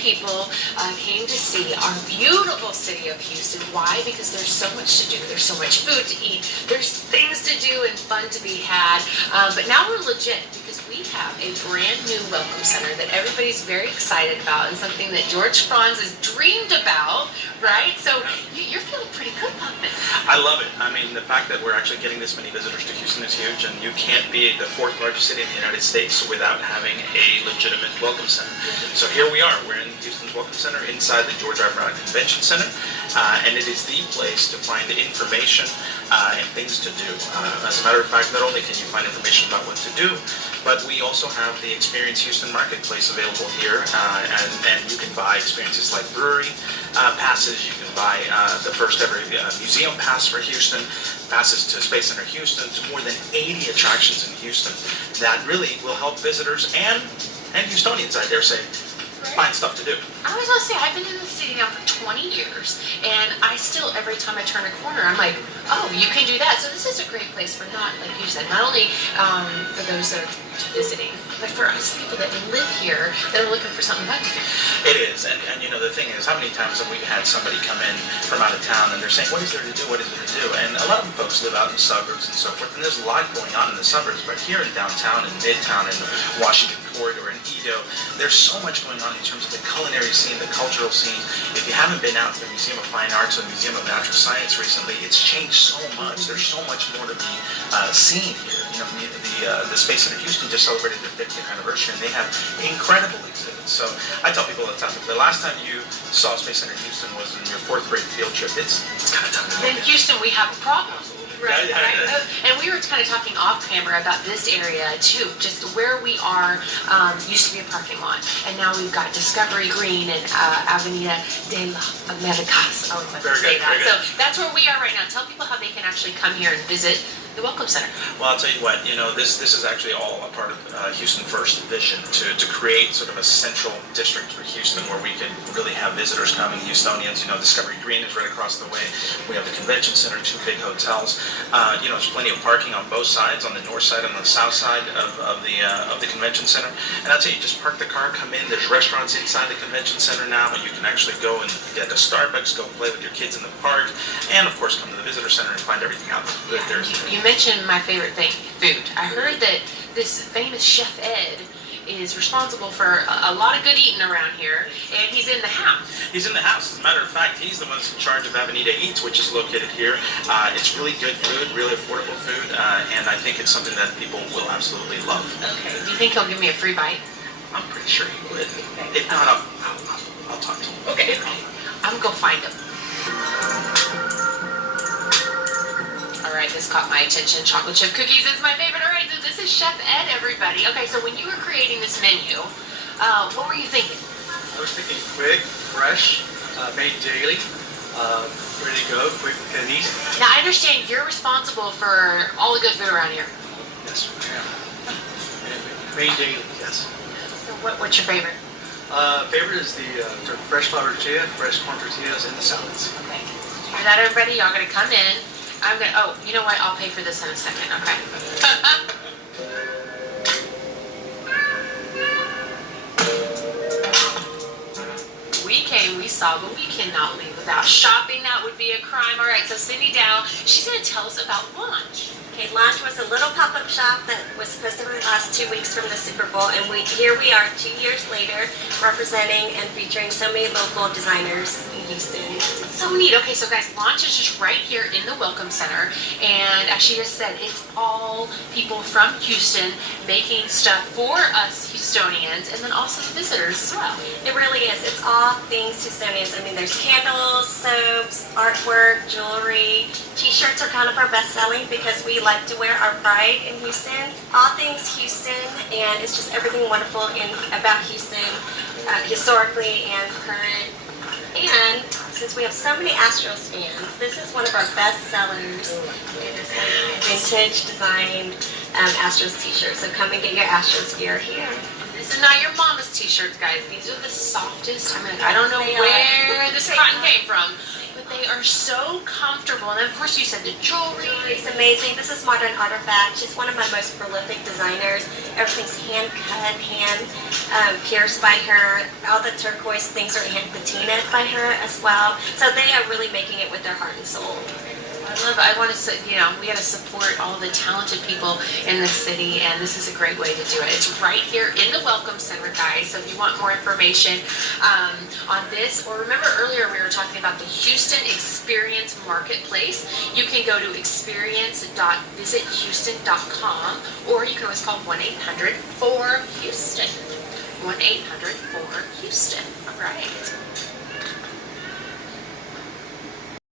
people came to see our beautiful city of Houston. Why? Because there's so much to do. There's so much food to eat. There's things to do and fun to be had. But now we're legit because we have a brand new welcome center that everybody's very excited about and something that George Franz has dreamed about, right? So you're feeling pretty good about this. I love it. I mean, the fact that we're actually getting this many visitors to Houston is huge, and you can't be the fourth largest city in the United States without having a legitimate welcome center. So here we are. We're in Houston's Welcome Center inside the George R. Brown Convention Center, and it is the place to find the information and things to do. As a matter of fact, not only can you find information about what to do, but we also have the Experience Houston Marketplace available here, and you can buy experiences like brewery passes. You can buy the first ever museum pass for Houston, passes to Space Center Houston, to more than 80 attractions in Houston that really will help visitors and Houstonians, I dare say, find stuff to do. I was going to say, I've been in the city now for 20 years, and I still, every time I turn a corner, I'm like, oh, you can do that. So this is a great place for not, like you said, not only for those that are visiting, but for us people that live here that are looking for something fun to do. It is, and you know, the thing is, how many times have we had somebody come in from out of town and they're saying, what is there to do, what is there to do? And a lot of folks live out in the suburbs and so forth, and there's a lot going on in the suburbs, but here in downtown, in Midtown, in Washington Corridor, in Edo, there's so much going on in terms of the culinary scene, the cultural scene. If you haven't been out to the Museum of Fine Arts or the Museum of Natural Science recently, it's changed so much. There's so much more to be seen here. You know, the Space Center Houston just celebrated their 50th anniversary, and they have incredible exhibits. So I tell people all the time, the last time you saw Space Center Houston was in your 4th grade field trip. It's kind of time to In Houston, we have a problem. Right, right. And we were kind of talking off camera about this area too, just where we are. Used to be a parking lot, and now we've got Discovery Green and Avenida de las Americas. I would like to say that. So that's where we are right now. Tell people how they can actually come here and visit the Welcome Center. Well, I'll tell you what, you know, this is actually all a part of Houston First vision to create sort of a central district for Houston where we can really have visitors coming, Houstonians. You know, Discovery Green is right across the way. We have the Convention Center, 2 big hotels. You know, there's plenty of parking on both sides, on the north side and on the south side of the Convention Center. And I'll tell you, just park the car, come in. There's restaurants inside the Convention Center now, and you can actually go and get to Starbucks, go play with your kids in the park, and of course come to the visitor center and find everything out that there's. You mentioned my favorite thing, food. I heard that this famous Chef Ed is responsible for a lot of good eating around here, and he's in the house. He's in the house. As a matter of fact, he's the one that's in charge of Avendia Eats, which is located here. It's really good food, really affordable food, and I think it's something that people will absolutely love. Okay. Do you think he'll give me a free bite? I'm pretty sure he would. Okay. If not, I'll talk to him. Okay. I'm gonna go find him. All right, this caught my attention. Chocolate chip cookies is my favorite. All right, so this is Chef Ed, everybody. Okay, so when you were creating this menu, what were you thinking? I was thinking quick, fresh, made daily, ready to go, quick and easy. Now, I understand you're responsible for all the good food around here. Yes, I am. Made daily, yes. So what's your favorite? Favorite is the fresh flour tortilla, fresh corn tortillas, and the salads. Okay. Hear that, everybody? Y'all gonna come in. I'm gonna, oh, you know what? I'll pay for this in a second, okay? We came, we saw, but we cannot leave without shopping. That would be a crime. All right, so Cindy Dow, she's gonna tell us about lunch. Okay, Launch was a little pop-up shop that was supposed to last 2 weeks from the Super Bowl, and here we are 2 years later, representing and featuring so many local designers in Houston. So neat. Okay, so guys, Launch is just right here in the Welcome Center, and as she just said, it's all people from Houston making stuff for us Houstonians, and then also the visitors as well. It really is. It's all things Houstonians. I mean, there's candles, soaps, artwork, jewelry. T-shirts are kind of our best-selling because we like to wear our pride in Houston. All things Houston, and it's just everything wonderful about Houston, historically and current. And since we have so many Astros fans, this is one of our best sellers. It is a vintage designed Astros t-shirt. So come and get your Astros gear here. This is not your mama's t-shirts, guys. These are the softest. I don't know where this cotton came from. But They are so comfortable. And of course you said the jewelry. It's amazing. This is Modern Artifact. She's one of my most prolific designers. Everything's hand cut, hand pierced by her. All the turquoise things are hand patinaed by her as well. So they are really making it with their heart and soul. I want to, we got to support all the talented people in the city, and this is a great way to do it. It's right here in the Welcome Center, guys. So if you want more information on this, or remember earlier we were talking about the Houston Experience Marketplace, you can go to experience.visithouston.com, or you can always call 1-800-4-HOUSTON. 1-800-4-HOUSTON. All right.